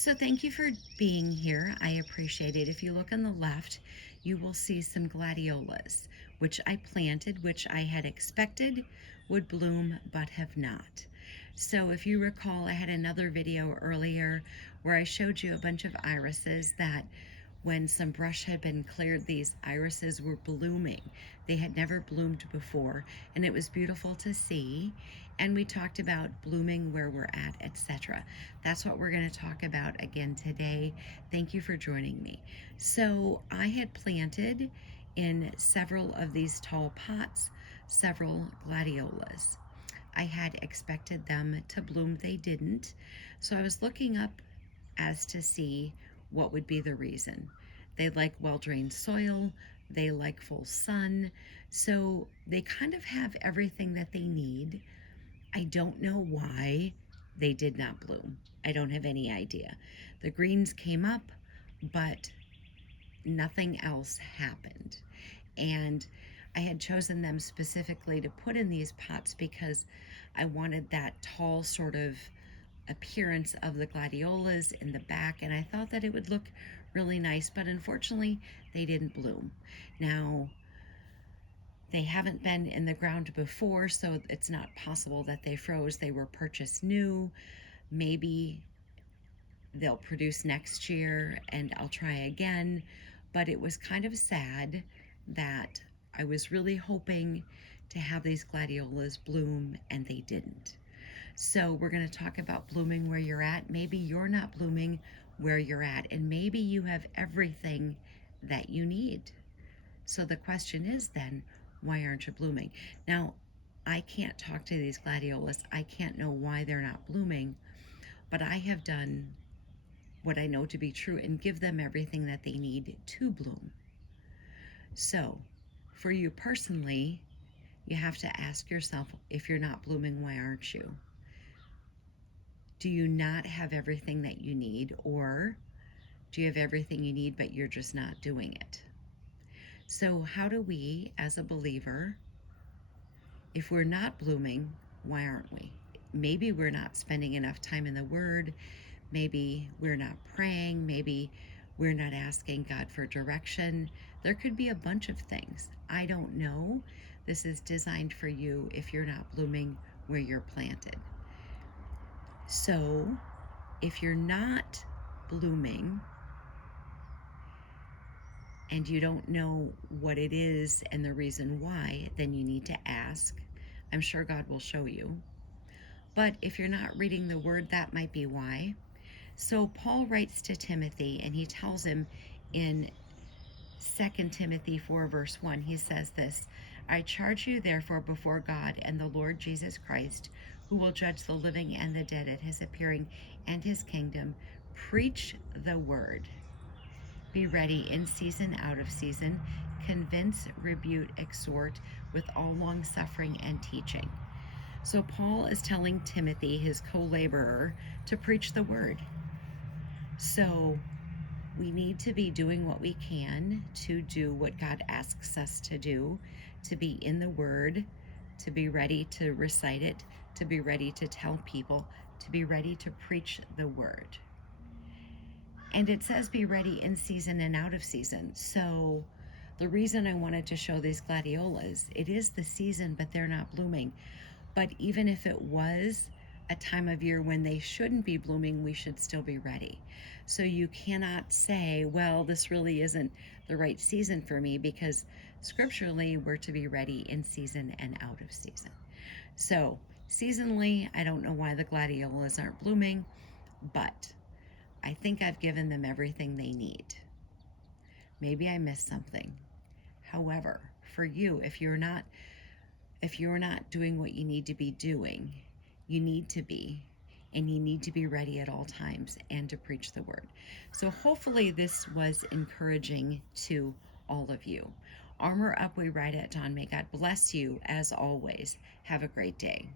So thank you for being here. I appreciate it. If you look on the left, you will see some gladiolas, which I planted, which I had expected would bloom but have not. So if you recall, I had another video earlier where I showed you a bunch of irises that when some brush had been cleared, these irises were blooming. They had never bloomed before, and it was beautiful to see. And we talked about blooming where we're at, etc. That's what we're going to talk about again today. Thank you for joining me. So I had planted in several of these tall pots several gladiolas. I had expected them to bloom, they didn't. So I was looking up as to see what would be the reason. They like well drained soil, they like full sun, so they kind of have everything that they need. I don't know why they did not bloom. I don't have any idea. The greens came up, but nothing else happened. And I had chosen them specifically to put in these pots because I wanted that tall sort of appearance of the gladiolas in the back, and I thought that it would look really nice, but unfortunately they didn't bloom. Now, they haven't been in the ground before, so it's not possible that they froze. They were purchased new. Maybe they'll produce next year and I'll try again, but it was kind of sad that I was really hoping to have these gladiolas bloom and they didn't. So we're going to talk about blooming where you're at. Maybe you're not blooming where you're at, and maybe you have everything that you need. So the question is then, why aren't you blooming? Now, I can't talk to these gladiolas. I can't know why they're not blooming, but I have done what I know to be true and give them everything that they need to bloom. So, for you personally, you have to ask yourself, if you're not blooming, why aren't you? Do you not have everything that you need, or do you have everything you need but you're just not doing it? So, how do we, as a believer, if we're not blooming, why aren't we? Maybe we're not spending enough time in the Word. Maybe we're not praying. Maybe we're not asking God for direction. There could be a bunch of things. I don't know. This is designed for you if you're not blooming where you're planted. So, if you're not blooming and you don't know what it is and the reason why, then you need to ask. I'm sure God will show you. But if you're not reading the word, that might be why. So Paul writes to Timothy and he tells him in 2 Timothy 4, verse 1, he says this: I charge you therefore before God and the Lord Jesus Christ, who will judge the living and the dead at his appearing and his kingdom, preach the word. Be ready in season, out of season. Convince, rebuke, exhort with all long suffering and teaching. So, Paul is telling Timothy, his co laborer, to preach the word. So, we need to be doing what we can to do what God asks us to do, to be in the word, to be ready to recite it, to be ready to tell people, to be ready to preach the word. And it says be ready in season and out of season. So the reason I wanted to show these gladiolas, it is the season, but they're not blooming. But even if it was a time of year when they shouldn't be blooming, we should still be ready. So you cannot say, well, this really isn't the right season for me, because scripturally we're to be ready in season and out of season. So seasonally, I don't know why the gladiolas aren't blooming, but I think I've given them everything they need. Maybe I missed something. However, for you, if you're not doing what you need to be doing, you need to be, and you need to be ready at all times and to preach the word. So hopefully this was encouraging to all of you. Armor up, we ride at dawn. May God bless you as always. Have a great day.